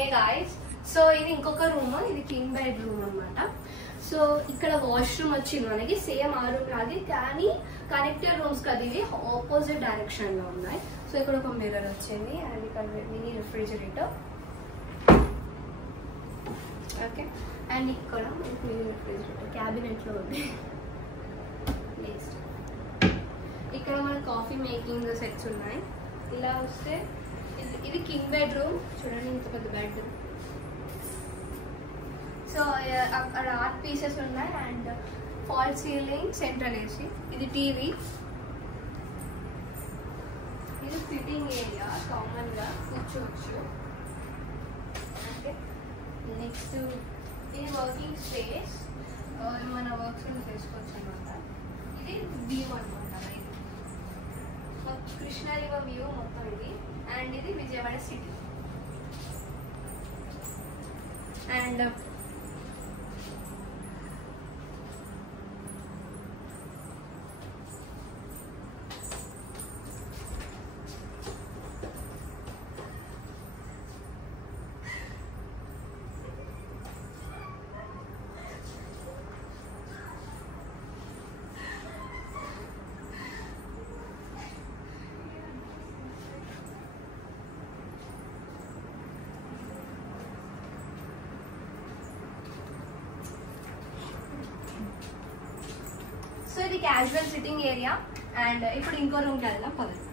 Hey guys, so ఇది ఇంకొక room, ఇది కింగ్ బెడ్ రూమ్ అనమాట. సో ఇక్కడ వాష్రూమ్ వచ్చింది మనకి సేమ్ ఆ రూమ్ లాగే, కానీ కనెక్టెడ్ రూమ్స్ కదా, ఇది ఆపోజిట్ డైరెక్షన్ లో ఉన్నాయి. సో ఇక్కడ ఒక మిర్రర్ వచ్చింది అండ్ ఇక్కడ మినీ రిఫ్రిజిరేటర్. ఓకే, అండ్ ఇక్కడ మినీ రిఫ్రిజిరేటర్ క్యాబినెట్ లో ఉంది. నెక్స్ట్ ఇక్కడ మన కాఫీ మేకింగ్ సెట్స్ ఉన్నాయి. ఇలా వస్తే ఇది కింగ్ బెడ్ రూమ్, చూడండి ఇంత పెద్ద బెడ్. సో అక్కడ ఆర్ట్ పీసెస్ ఉన్నాయి and fall ceiling, central AC. ఇది టీవీ. ఇది సిట్టింగ్ ఏరియా, కామన్ గా కూర్చోవచ్చు. ఓకే, నెక్స్ట్ ఇది వర్కింగ్ స్పేస్, మన వర్క్స్ చేసుకోవచ్చు అనమాట. ఇది వ్యూ అనమాట, కృష్ణా రివర్ వ్యూ మొత్తం ఇది. అండ్ ఇది విజయవాడ సిటీ. అండ్ సో ఇది క్యాజువల్ సిట్టింగ్ ఏరియా. అండ్ ఇప్పుడు ఇంకో రూమ్కి వెళ్దాం పదండి.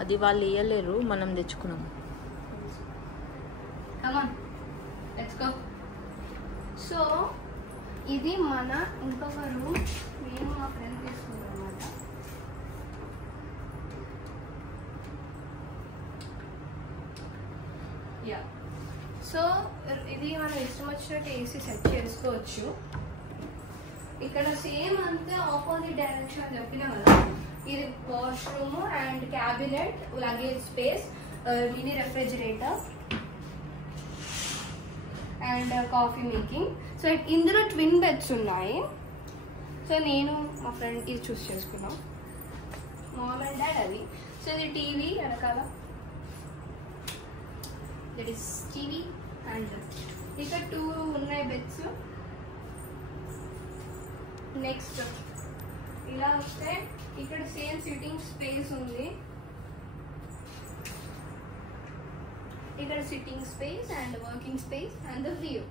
అది వాళ్ళు ఇయ్యలేరు, మనం తెచ్చుకున్నాం. Let's go. సో ఇది మన ఇంకొక రూమ్, నేను మా ఫ్రెండ్ తీసుకున్నాను అనమాట. యా, సో ఇది మనం ఇష్టం వచ్చినట్టు ఏసీ సెట్ చేసుకోవచ్చు. ఇక్కడ సేమ్ అంతే ఆపోజిట్ డైరెక్షన్ చెప్పినా కదా. ఇది washroom and cabinet, luggage space, mini refrigerator and coffee making. So ఇందులో ట్విన్ బెడ్స్ ఉన్నాయి. సో నేను మా ఫ్రెండ్ ఇది చూస్ చేసుకున్నాం, మామ్ అండ్ డాడ్ అది. సో ఇది టీవీ వెనకాల, దట్ ఈస్ టీవీ. అండ్ ఇక్కడ 2 ఉన్నాయి బెడ్స్. నెక్స్ట్ ఇలా వస్తే ఇక్కడ సేమ్ సిట్టింగ్ స్పేస్ ఉంది. ఇక్కడ sitting space and working space and the view.